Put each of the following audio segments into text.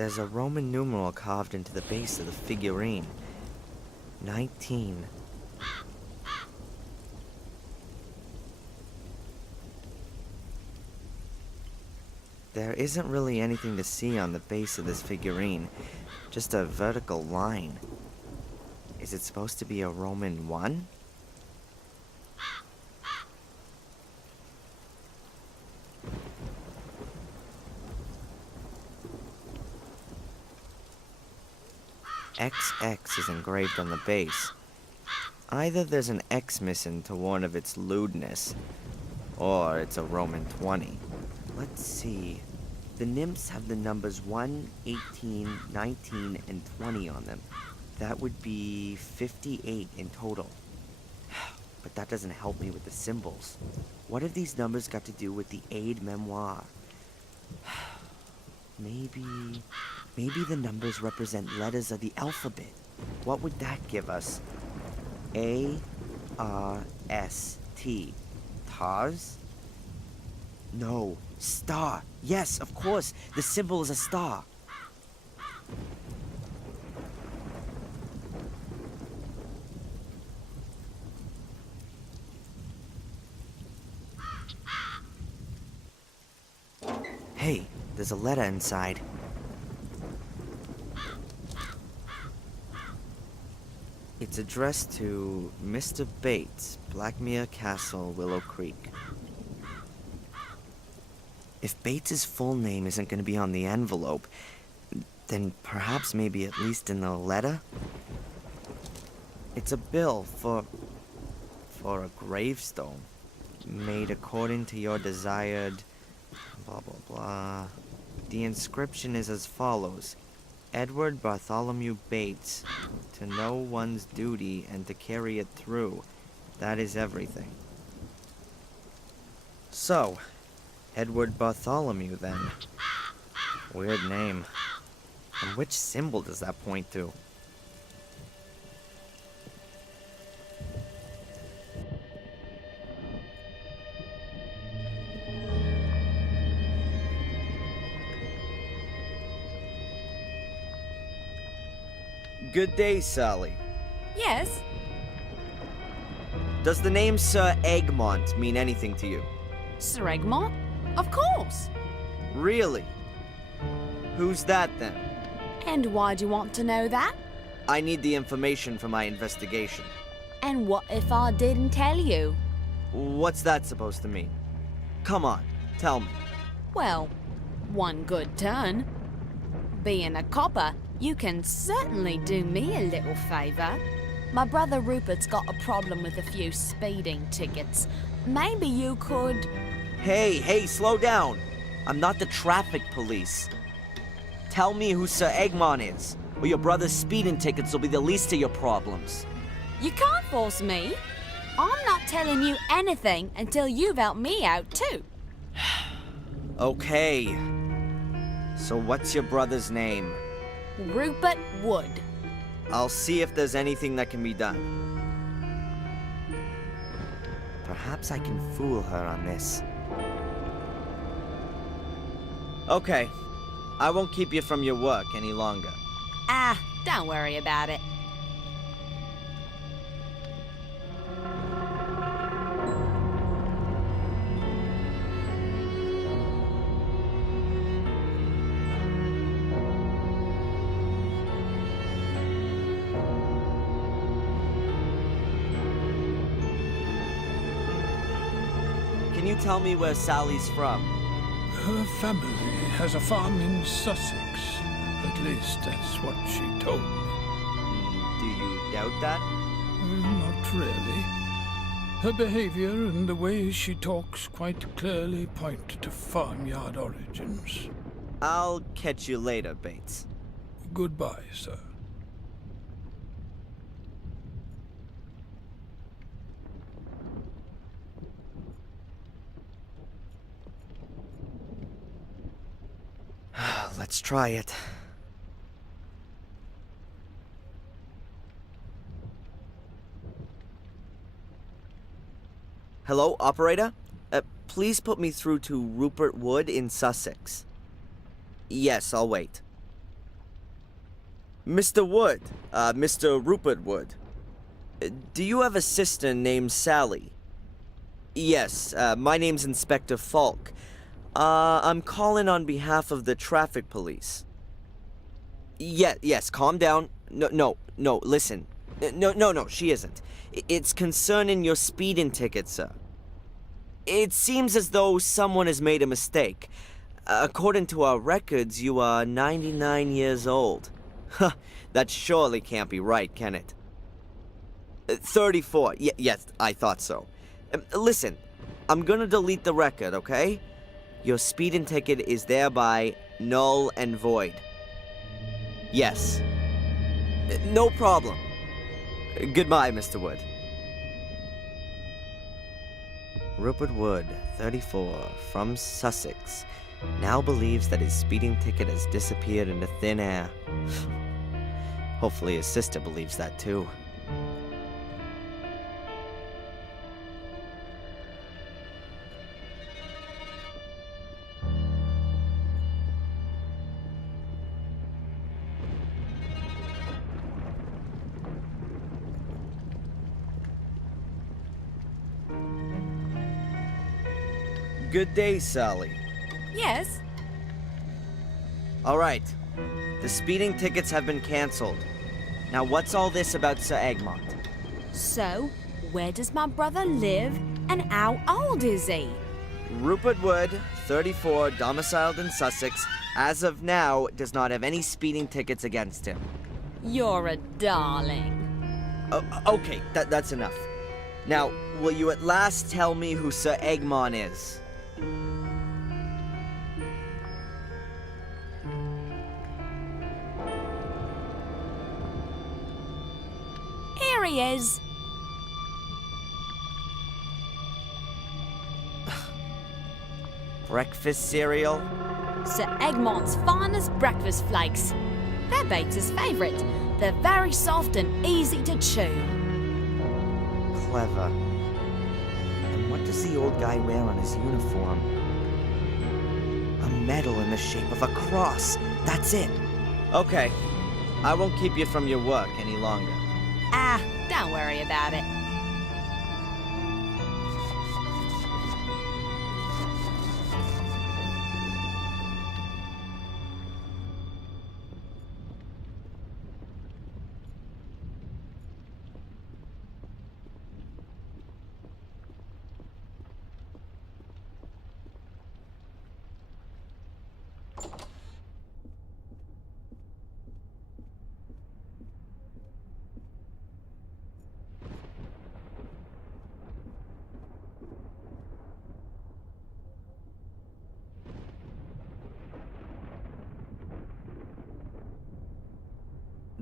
There's a Roman numeral carved into the base of the figurine. 19. There isn't really anything to see on the base of this figurine, just a vertical line. Is it supposed to be a Roman 1? XX is engraved on the base. Either there's an X missing to warn of its lewdness, or it's a Roman 20. Let's see. The nymphs have the numbers 1, 18, 19, and 20 on them. That would be 58 in total. But that doesn't help me with the symbols. What have these numbers got to do with the aide memoir? Maybe the numbers represent letters of the alphabet. What would that give us? A, R, S, T. Tars? No. Star. Yes, of course. The symbol is a star. Hey, there's a letter inside. It's addressed to Mr. Bates, Blackmere Castle, Willow Creek. If Bates's full name isn't going to be on the envelope, then perhaps maybe at least in the letter? It's a bill for a gravestone, made according to your desired blah blah blah. The inscription is as follows: Edward Bartholomew Bates, to know one's duty and to carry it through. That is everything. So, Edward Bartholomew, then. Weird name. And which symbol does that point to? Good day, Sally. Yes? Does the name Sir Egmont mean anything to you? Sir Egmont? Of course. Really? Who's that, then? And why do you want to know that? I need the information for my investigation. And what if I didn't tell you? What's that supposed to mean? Come on, tell me. Well, one good turn. Being a copper, you can certainly do me a little favor. My brother Rupert's got a problem with a few speeding tickets. Maybe you could... Hey, slow down. I'm not the traffic police. Tell me who Sir Egmont is, or your brother's speeding tickets will be the least of your problems. You can't force me. I'm not telling you anything until you've helped me out too. Okay. So what's your brother's name? Rupert Wood. I'll see if there's anything that can be done. Perhaps I can fool her on this. Okay. I won't keep you from your work any longer. Don't worry about it. Can you tell me where Sally's from? Her family has a farm in Sussex. At least that's what she told me. Do you doubt that? Not really. Her behavior and the way she talks quite clearly point to farmyard origins. I'll catch you later, Bates. Goodbye, sir. Let's try it. Hello, operator? Please put me through to Rupert Wood in Sussex. Yes, I'll wait. Mr. Wood, Mr. Rupert Wood. Do you have a sister named Sally? Yes, my name's Inspector Falk. I'm calling on behalf of the traffic police. Yes, calm down. No, listen. No, she isn't. It's concerning your speeding ticket, sir. It seems as though someone has made a mistake. According to our records, you are 99 years old. Huh, that surely can't be right, can it? 34. Yes, I thought so. Listen, I'm gonna delete the record, okay? Your speeding ticket is thereby null and void. Yes. No problem. Goodbye, Mr. Wood. Rupert Wood, 34, from Sussex, now believes that his speeding ticket has disappeared into thin air. Hopefully his sister believes that too. Good day, Sally. Yes? All right. The speeding tickets have been cancelled. Now, what's all this about Sir Egmont? So, where does my brother live and how old is he? Rupert Wood, 34, domiciled in Sussex, as of now, does not have any speeding tickets against him. You're a darling. Okay, that's enough. Now, will you at last tell me who Sir Egmont is? Here he is. Breakfast cereal? Sir Egmont's finest breakfast flakes. They're Bates's favourite. They're very soft and easy to chew. Clever. And what does the old guy wear on his uniform? A medal in the shape of a cross. That's it. Okay. I won't keep you from your work any longer. Ah, don't worry about it.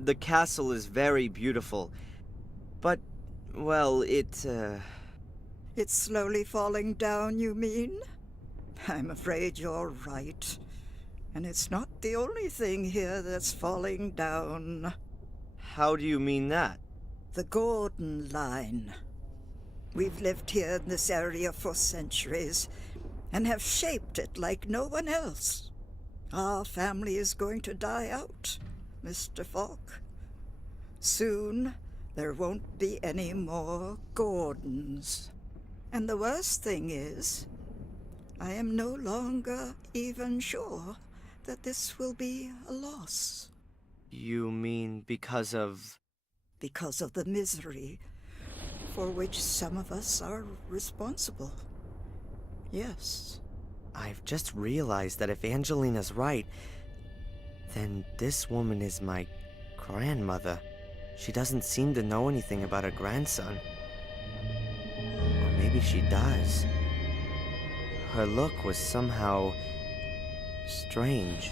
The castle is very beautiful, but, well, It's slowly falling down, you mean? I'm afraid you're right. And it's not the only thing here that's falling down. How do you mean that? The Gordon line. We've lived here in this area for centuries, and have shaped it like no one else. Our family is going to die out, Mr. Falk. Soon, there won't be any more Gordons. And the worst thing is, I am no longer even sure that this will be a loss. You mean because of... Because of the misery for which some of us are responsible. Yes. I've just realized that if Angelina's right, then this woman is my grandmother. She doesn't seem to know anything about her grandson. Or maybe she does. Her look was somehow strange.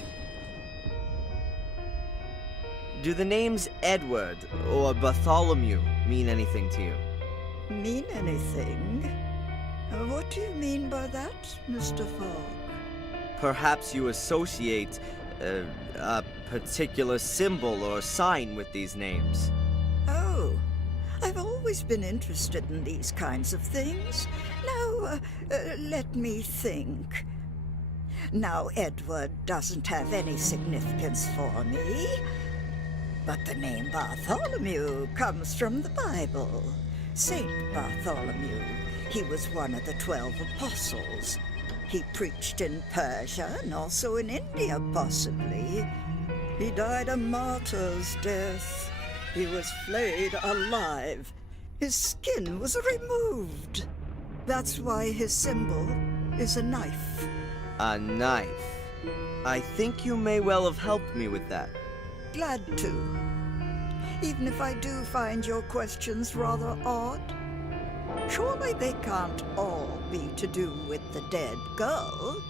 Do the names Edward or Bartholomew mean anything to you? Mean anything? What do you mean by that, Mr. Fogg? Perhaps you associate a particular symbol or sign with these names. Oh, I've always been interested in these kinds of things. Now, let me think. Now, Edward doesn't have any significance for me. But the name Bartholomew comes from the Bible. Saint Bartholomew. He was one of the 12 apostles. He preached in Persia and also in India, possibly. He died a martyr's death. He was flayed alive. His skin was removed. That's why his symbol is a knife. A knife. I think you may well have helped me with that. Glad to. Even if I do find your questions rather odd. Surely they can't all be to do with the dead girl.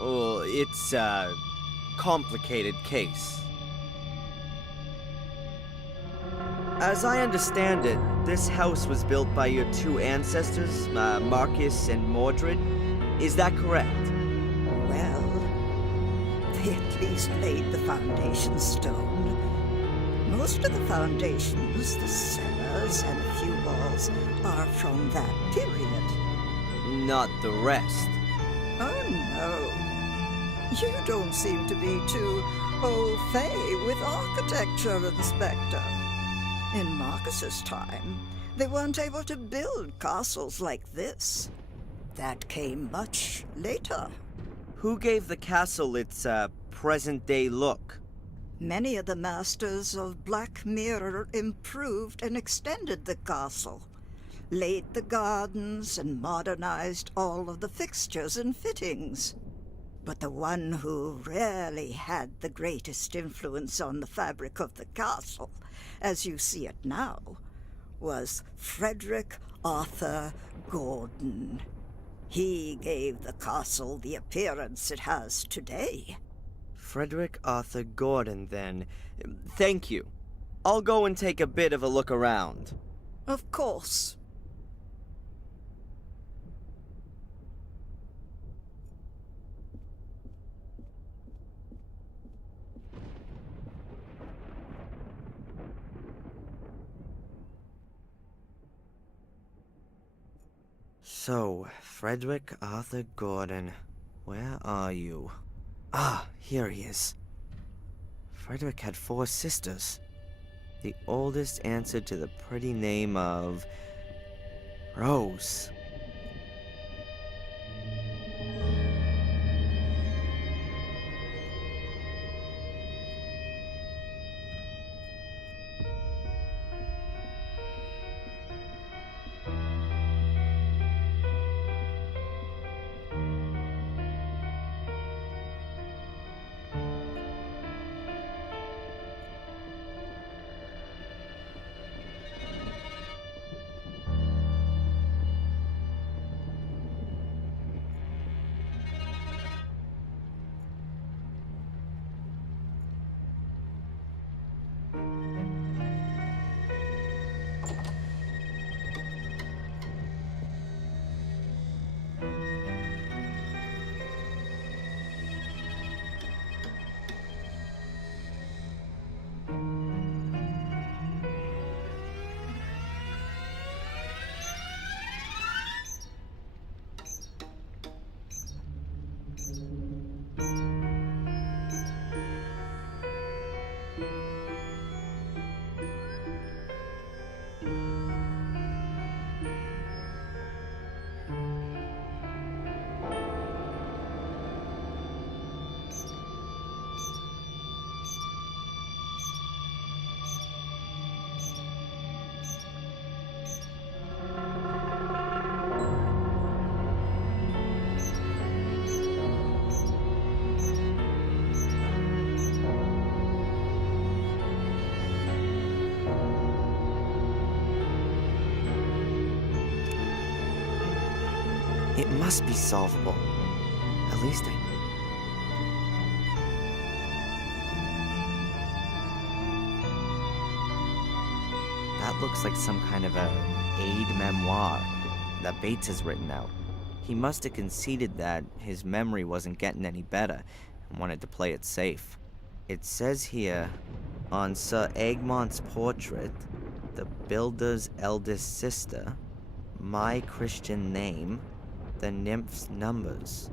Oh, it's a complicated case. As I understand it, this house was built by your two ancestors, Marcus and Mordred. Is that correct? Well, they at least laid the foundation stone. Most of the foundations, the cellars, and a few walls are from that period. Not the rest. Oh, no. You don't seem to be too au fait with architecture, Inspector. In Marcus's time, they weren't able to build castles like this. That came much later. Who gave the castle its present-day look? Many of the masters of Black Mirror improved and extended the castle, laid the gardens, and modernized all of the fixtures and fittings. But the one who really had the greatest influence on the fabric of the castle, as you see it now, was Frederick Arthur Gordon. He gave the castle the appearance it has today. Frederick Arthur Gordon, then. Thank you. I'll go and take a bit of a look around. Of course. So, Frederick Arthur Gordon, where are you? Ah, here he is. Frederick had 4 sisters. The oldest answered to the pretty name of Rose. It must be solvable. At least That looks like some kind of a aid memoir that Bates has written out. He must have conceded that his memory wasn't getting any better and wanted to play it safe. It says here, on Sir Egmont's portrait, the builder's eldest sister, my Christian name, the nymph's numbers.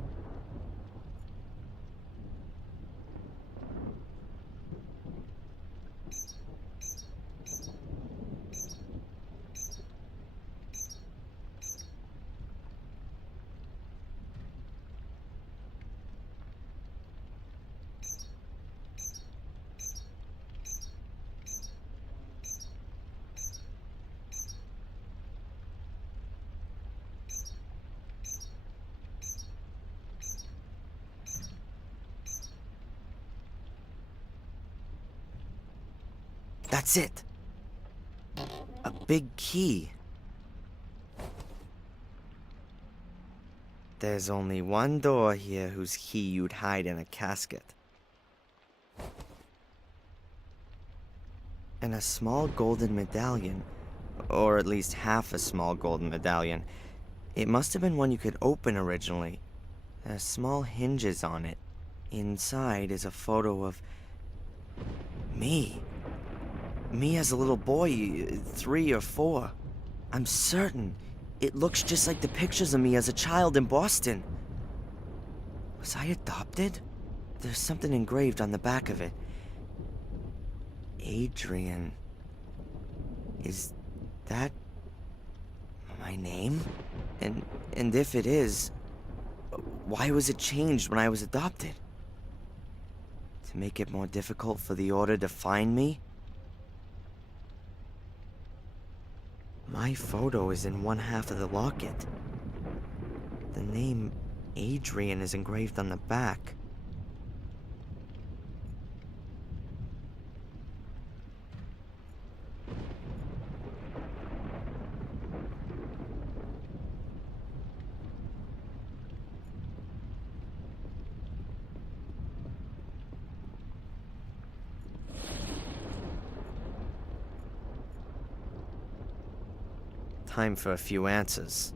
That's it. A big key. There's only one door here whose key you'd hide in a casket. And a small golden medallion, or at least half a small golden medallion. It must have been one you could open originally. There's small hinges on it. Inside is a photo of me. Me as a little boy, 3 or 4. I'm certain it looks just like the pictures of me as a child in Boston. Was I adopted? There's something engraved on the back of it. Adrian. Is that my name? And if it is, why was it changed when I was adopted? To make it more difficult for the Order to find me? My photo is in one half of the locket. The name Adrian is engraved on the back. Time for a few answers.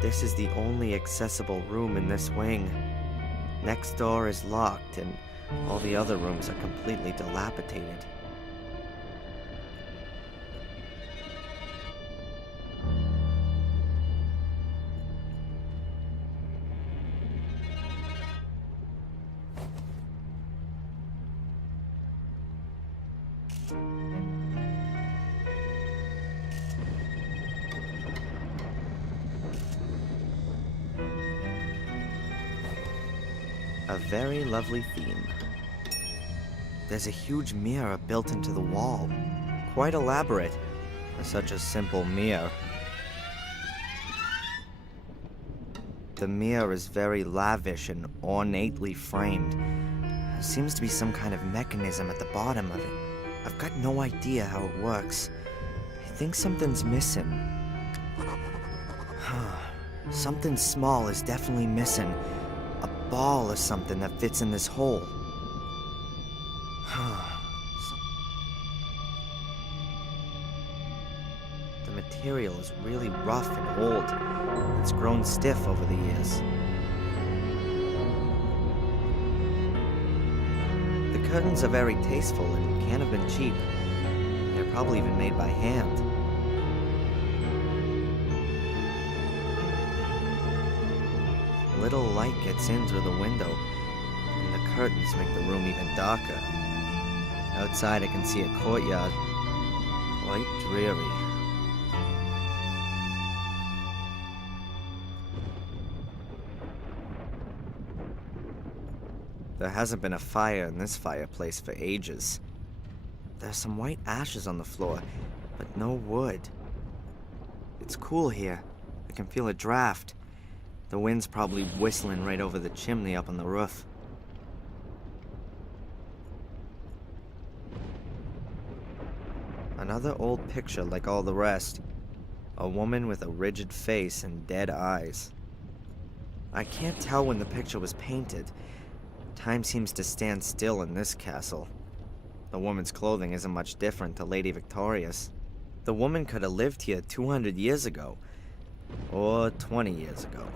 This is the only accessible room in this wing. Next door is locked, and all the other rooms are completely dilapidated. A very lovely theme. There's a huge mirror built into the wall. Quite elaborate for such a simple mirror. The mirror is very lavish and ornately framed. There seems to be some kind of mechanism at the bottom of it. I've got no idea how it works. I think something's missing. Something small is definitely missing. A ball or something that fits in this hole. The material is really rough and old. It's grown stiff over the years. The curtains are very tasteful and can't have been cheap. They're probably even made by hand. Little light gets in through the window, and the curtains make the room even darker. Outside I can see a courtyard, quite dreary. There hasn't been a fire in this fireplace for ages. There's some white ashes on the floor, but no wood. It's cool here. I can feel a draft. The wind's probably whistling right over the chimney up on the roof. Another old picture like all the rest. A woman with a rigid face and dead eyes. I can't tell when the picture was painted. Time seems to stand still in this castle. The woman's clothing isn't much different to Lady Victoria's. The woman could have lived here 200 years ago, or 20 years ago.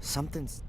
Something's...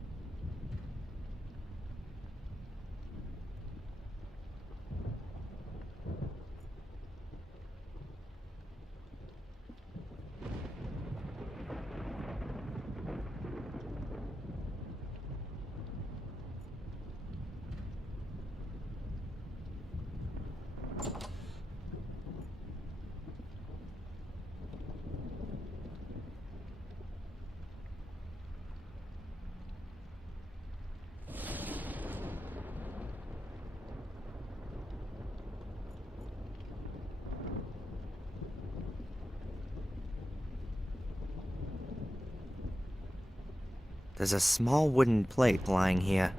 There's a small wooden plate lying here.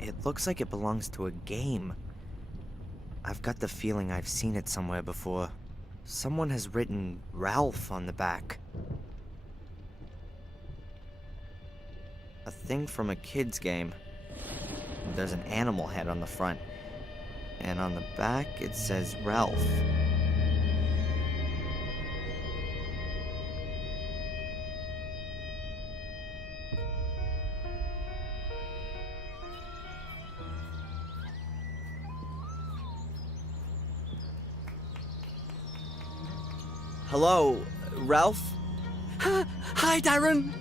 It looks like it belongs to a game. I've got the feeling I've seen it somewhere before. Someone has written Ralph on the back. A thing from a kid's game. There's an animal head on the front. And on the back, it says Ralph. Hello, Ralph? Hi, Darren.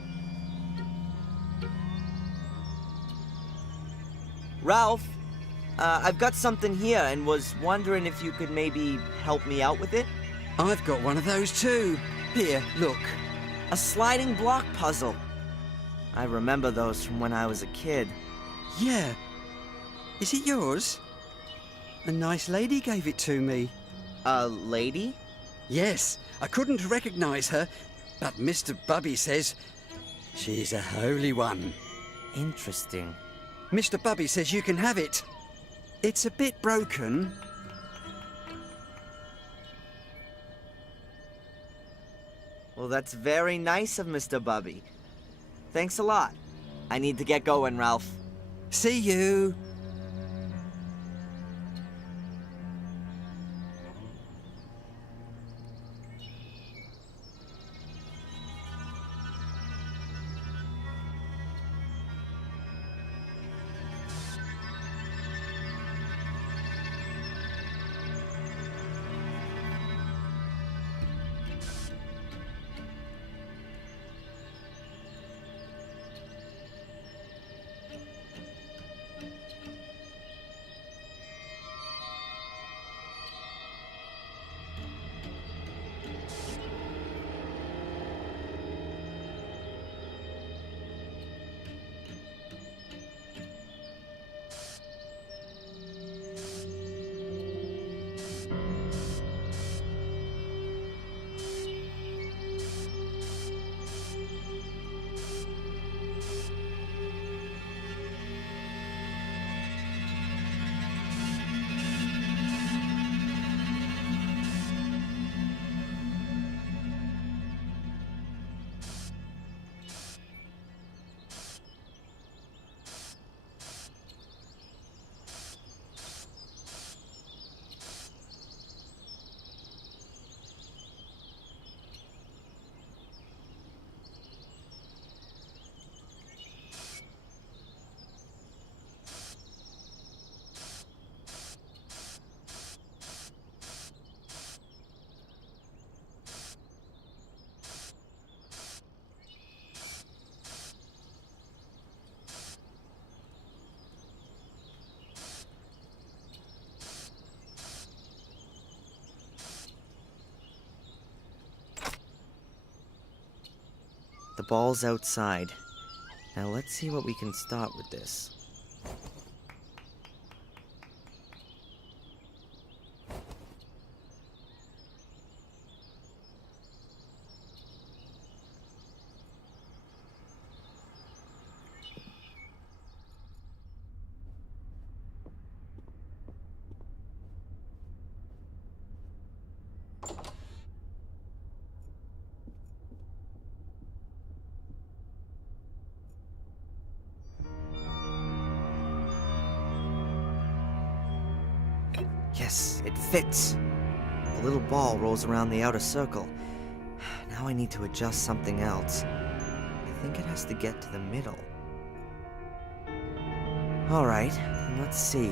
Ralph, I've got something here and was wondering if you could maybe help me out with it? I've got one of those too. Here, look. A sliding block puzzle. I remember those from when I was a kid. Yeah. Is it yours? A nice lady gave it to me. A lady? Yes, I couldn't recognize her, but Mr. Bubby says she's a holy one. Interesting. Mr. Bubby says you can have it. It's a bit broken. Well, that's very nice of Mr. Bubby. Thanks a lot. I need to get going, Ralph. See you. The ball's outside. Now let's see what we can start with this. Yes, it fits. The little ball rolls around the outer circle. Now I need to adjust something else. I think it has to get to the middle. Alright, let's see.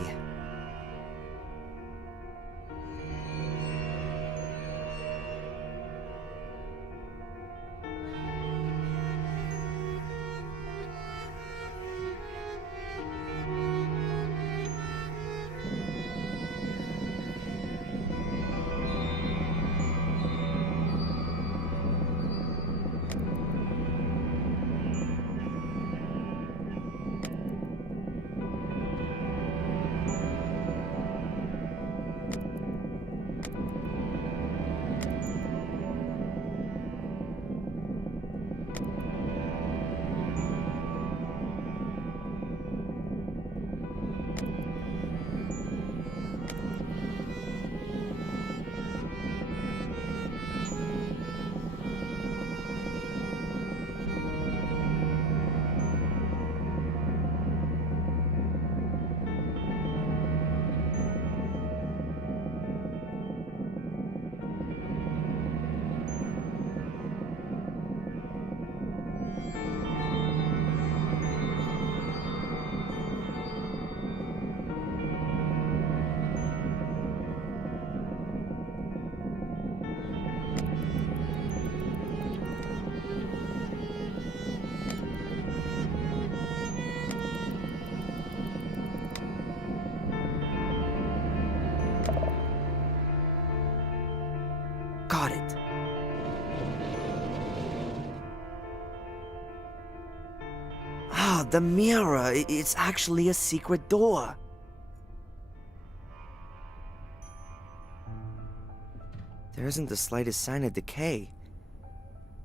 The mirror, it's actually a secret door. There isn't the slightest sign of decay.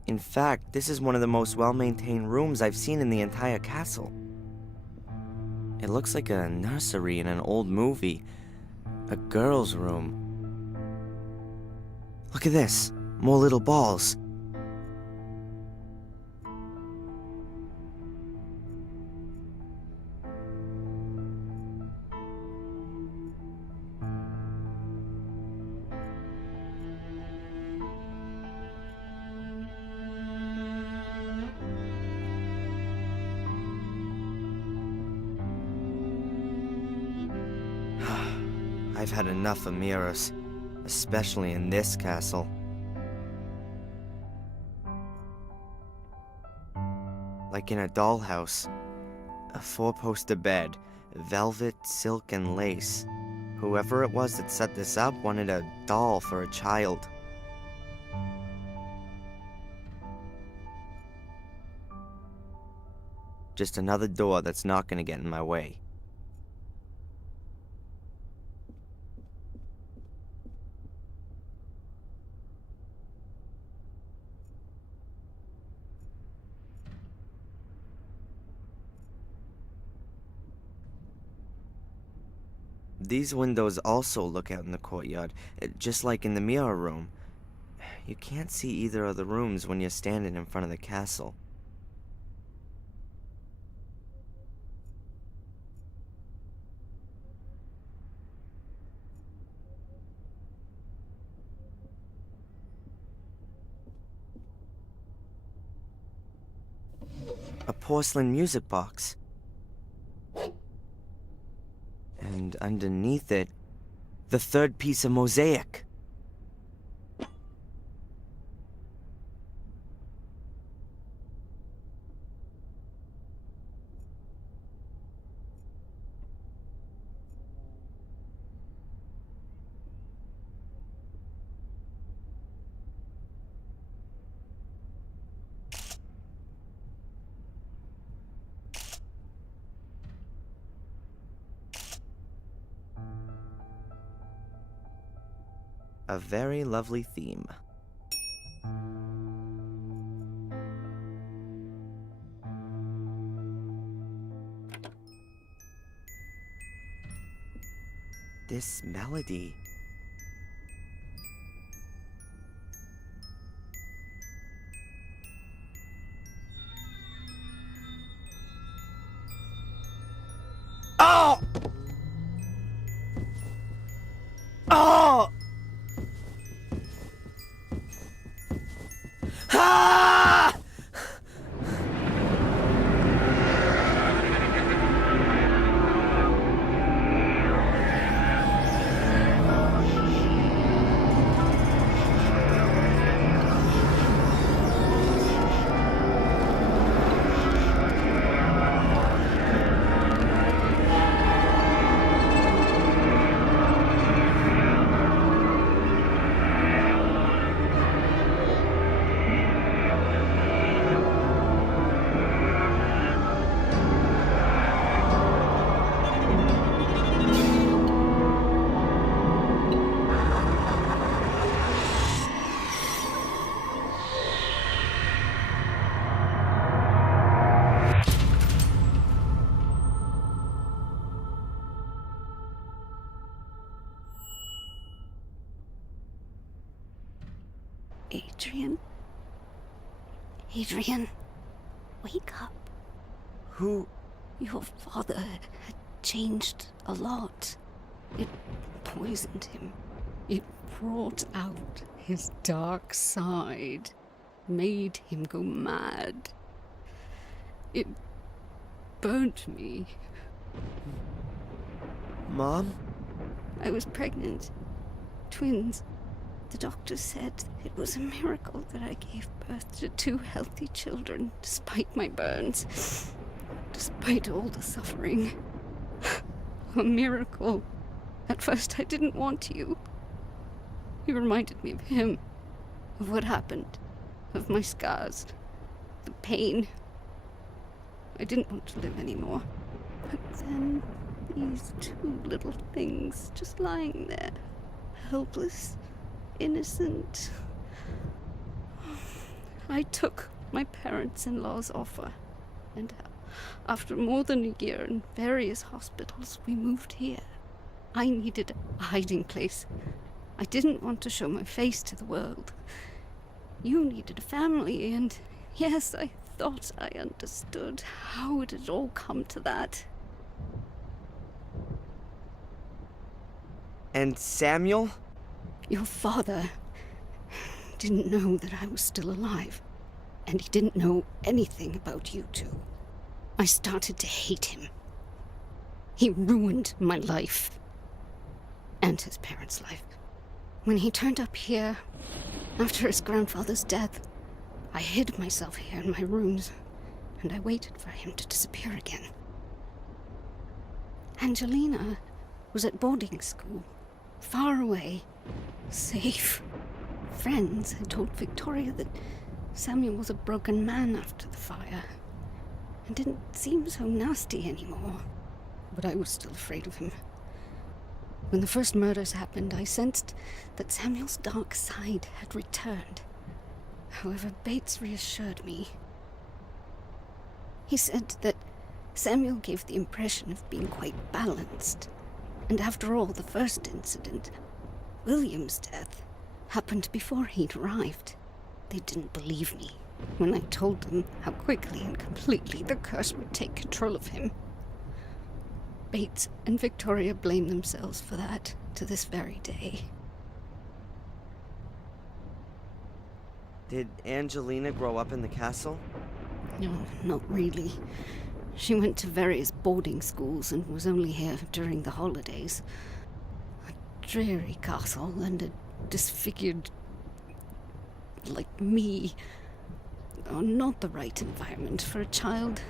In fact, this is one of the most well-maintained rooms I've seen in the entire castle. It looks like a nursery in an old movie. A girl's room. Look at this. More little balls. I've had enough of mirrors, especially in this castle. Like in a dollhouse. A four-poster bed, velvet, silk, and lace. Whoever it was that set this up wanted a doll for a child. Just another door that's not gonna get in my way. These windows also look out in the courtyard, just like in the mirror room. You can't see either of the rooms when you're standing in front of the castle. A porcelain music box. And underneath it, the third piece of mosaic. A very lovely theme. This melody. Oh! Oh! Ah! Adrian? Adrian, wake up. Who? Your father had changed a lot. It poisoned him. It brought out his dark side, made him go mad. It burnt me. Mom? I was pregnant. Twins. The doctor said it was a miracle that I gave birth to 2 healthy children, despite my burns, despite all the suffering. A miracle. At first I didn't want you. You reminded me of him, of what happened, of my scars, the pain. I didn't want to live anymore. But then, these two little things just lying there, helpless, innocent. I took my parents-in-law's offer, and after more than a year in various hospitals, we moved here. I needed a hiding place. I didn't want to show my face to the world. You needed a family, and yes, I thought I understood how it had all come to that. And Samuel? Your father didn't know that I was still alive, and he didn't know anything about you two. I started to hate him. He ruined my life, and his parents' life. When he turned up here, after his grandfather's death, I hid myself here in my rooms, and I waited for him to disappear again. Angelina was at boarding school, far away, safe. Friends had told Victoria that Samuel was a broken man after the fire, and didn't seem so nasty anymore. But I was still afraid of him. When the first murders happened, I sensed that Samuel's dark side had returned. However, Bates reassured me. He said that Samuel gave the impression of being quite balanced, and after all, the first incident, William's death, happened before he'd arrived. They didn't believe me when I told them how quickly and completely the curse would take control of him. Bates and Victoria blame themselves for that to this very day. Did Angelina grow up in the castle? No, not really. She went to various boarding schools and was only here during the holidays. A dreary castle and a disfigured... like me. Oh, not the right environment for a child.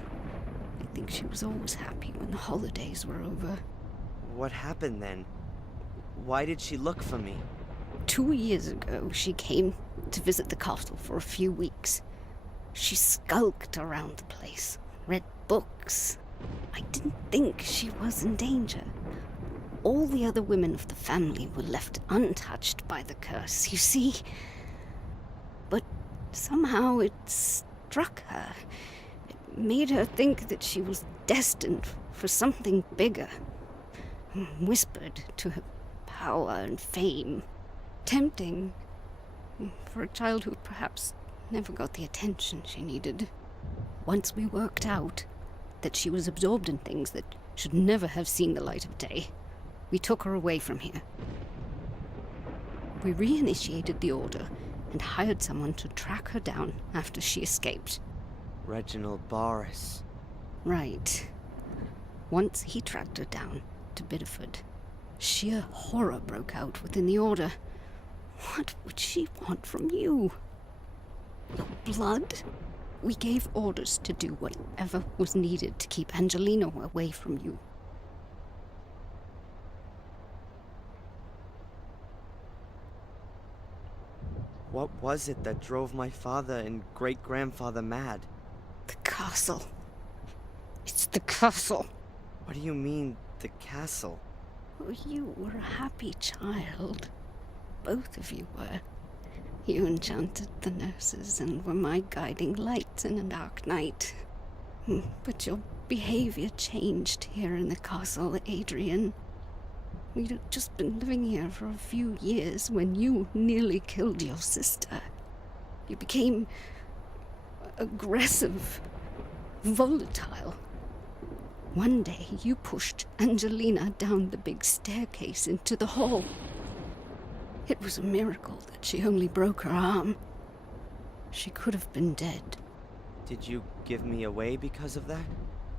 I think she was always happy when the holidays were over. What happened then? Why did she look for me? 2 years ago, she came to visit the castle for a few weeks. She skulked around the place, read books. I didn't think she was in danger. All the other women of the family were left untouched by the curse, you see. But somehow it struck her. It made her think that she was destined for something bigger. Whispered to her power and fame. Tempting for a child who perhaps never got the attention she needed. Once we worked out that she was absorbed in things that should never have seen the light of day, we took her away from here. We reinitiated the order and hired someone to track her down after she escaped. Reginald Boris. Right. Once he tracked her down to Biddeford, sheer horror broke out within the order. What would she want from you? Your blood? We gave orders to do whatever was needed to keep Angelina away from you. What was it that drove my father and great-grandfather mad? The castle. It's the castle. What do you mean, the castle? Oh, you were a happy child. Both of you were. You enchanted the nurses and were my guiding light in a dark night. But your behavior changed here in the castle, Adrian. We'd just been living here for a few years when you nearly killed your sister. You became aggressive, volatile. One day you pushed Angelina down the big staircase into the hall. It was a miracle that she only broke her arm. She could have been dead. Did you give me away because of that?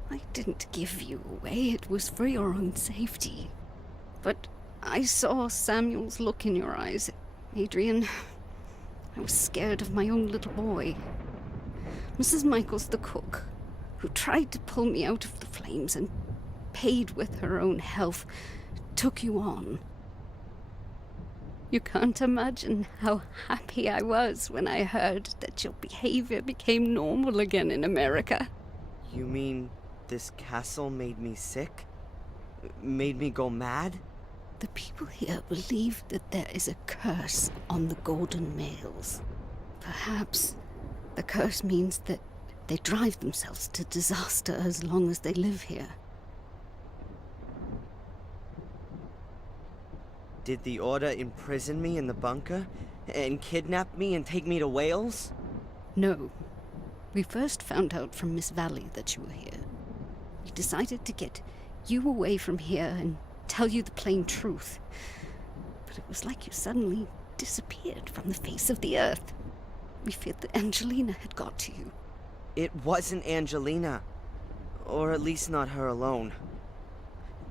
I didn't give you away. It was for your own safety. But I saw Samuel's look in your eyes, Adrian. I was scared of my own little boy. Mrs. Michaels, the cook, who tried to pull me out of the flames and paid with her own health, took you on. You can't imagine how happy I was when I heard that your behavior became normal again in America. You mean this castle made me sick? Made me go mad? The people here believe that there is a curse on the golden males. Perhaps the curse means that they drive themselves to disaster as long as they live here. Did the Order imprison me in the bunker? And kidnap me and take me to Wales? No. We first found out from Miss Valley that you were here. We decided to get you away from here and tell you the plain truth. But it was like you suddenly disappeared from the face of the earth. We feared that Angelina had got to you. It wasn't Angelina. Or at least not her alone.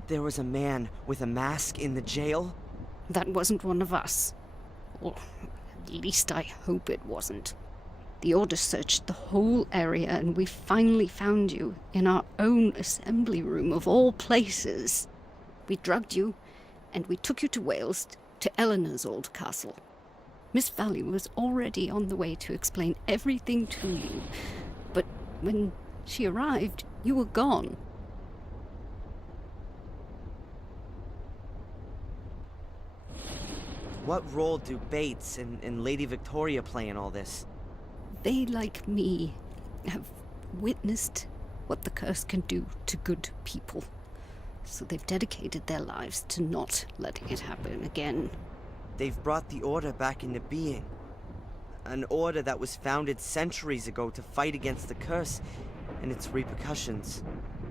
There was a man with a mask in the jail. That wasn't one of us. Or at least I hope it wasn't. The Order searched the whole area and we finally found you in our own assembly room of all places. We drugged you and we took you to Wales, to Eleanor's old castle. Miss Valley was already on the way to explain everything to you, but when she arrived, you were gone. What role do Bates and Lady Victoria play in all this? They, like me, have witnessed what the curse can do to good people. So they've dedicated their lives to not letting it happen again. They've brought the Order back into being. An Order that was founded centuries ago to fight against the curse and its repercussions.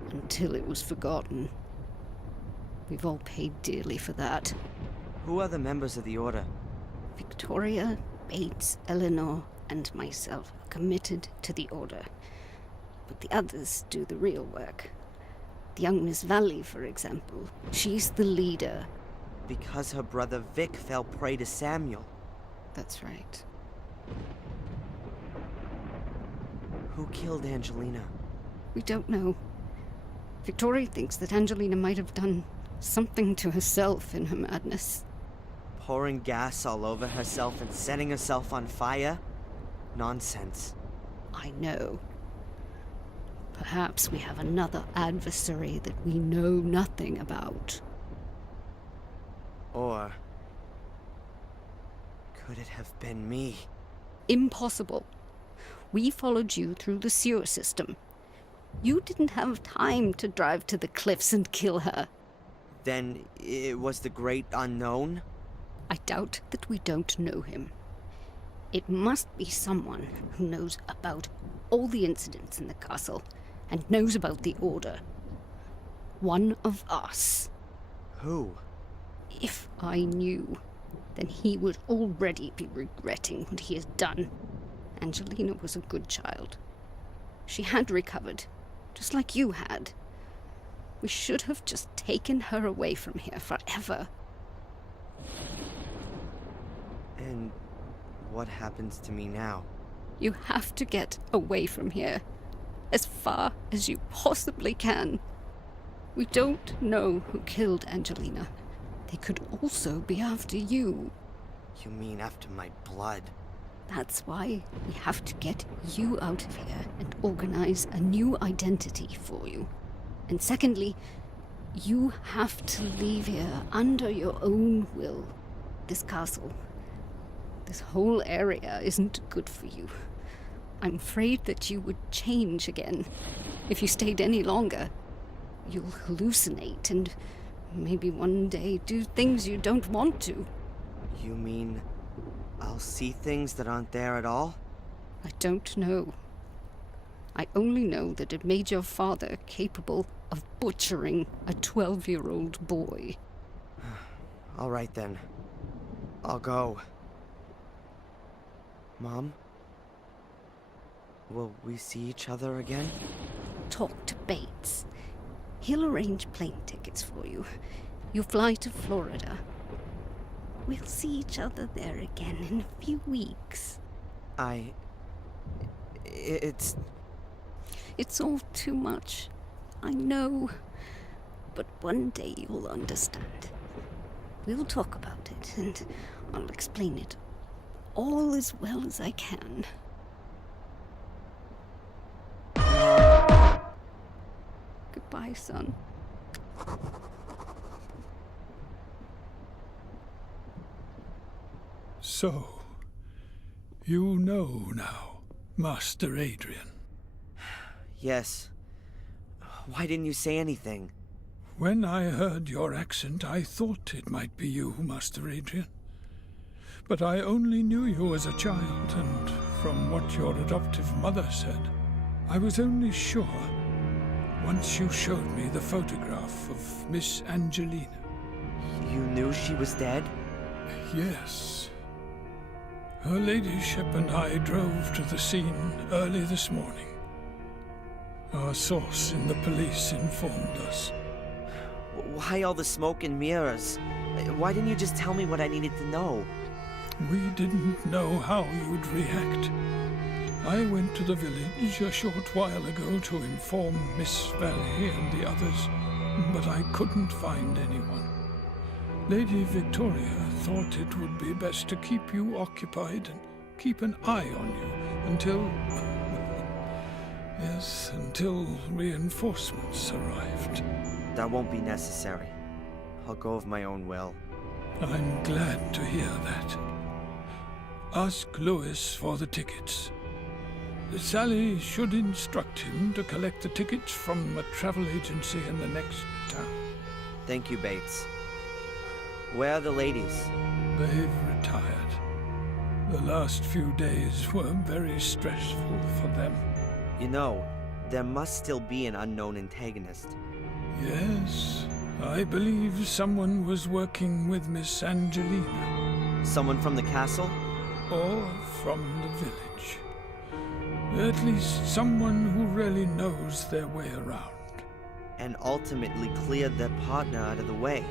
Until it was forgotten. We've all paid dearly for that. Who are the members of the Order? Victoria, Bates, Eleanor, and myself are committed to the Order. But the others do the real work. The young Miss Valley, for example, she's the leader. Because her brother Vic fell prey to Samuel. That's right. Who killed Angelina? We don't know. Victoria thinks that Angelina might have done something to herself in her madness. Pouring gas all over herself and setting herself on fire? Nonsense. I know. Perhaps we have another adversary that we know nothing about. Or could it have been me? Impossible. We followed you through the sewer system. You didn't have time to drive to the cliffs and kill her. Then it was the great unknown? I doubt that we don't know him. It must be someone who knows about all the incidents in the castle and knows about the Order. One of us. Who? If I knew, then he would already be regretting what he has done. Angelina was a good child. She had recovered, just like you had. We should have just taken her away from here forever. And what happens to me now? You have to get away from here, as far as you possibly can. We don't know who killed Angelina. They could also be after you. You mean after my blood? That's why we have to get you out of here and organize a new identity for you. And secondly, you have to leave here under your own will. This castle, this whole area isn't good for you. I'm afraid that you would change again if you stayed any longer. You'll hallucinate and maybe one day do things you don't want to. You mean I'll see things that aren't there at all? I don't know. I only know that it made your father capable of butchering a 12-year-old boy. All right then. I'll go. Mom? Will we see each other again? Talk to Bates. He'll arrange plane tickets for you. You fly to Florida. We'll see each other there again in a few weeks. It's all too much. I know. But one day you'll understand. We'll talk about it, and I'll explain it all as well as I can. Goodbye, son. So, you know now, Master Adrian. Yes. Why didn't you say anything? When I heard your accent, I thought it might be you, Master Adrian. But I only knew you as a child, and from what your adoptive mother said, I was only sure once you showed me the photograph of Miss Angelina. You knew she was dead? Yes. Her ladyship and I drove to the scene early this morning. Our source in the police informed us. Why all the smoke and mirrors? Why didn't you just tell me what I needed to know? We didn't know how you'd react. I went to the village a short while ago to inform Miss Valley and the others, but I couldn't find anyone. Lady Victoria thought it would be best to keep you occupied and keep an eye on you until... yes, until reinforcements arrived. That won't be necessary. I'll go of my own will. I'm glad to hear that. Ask Lewis for the tickets. Sally should instruct him to collect the tickets from a travel agency in the next town. Thank you, Bates. Where are the ladies? They've retired. The last few days were very stressful for them. You know, there must still be an unknown antagonist. Yes, I believe someone was working with Miss Angelina. Someone from the castle? Or from the village. At least someone who really knows their way around. And ultimately cleared their partner out of the way.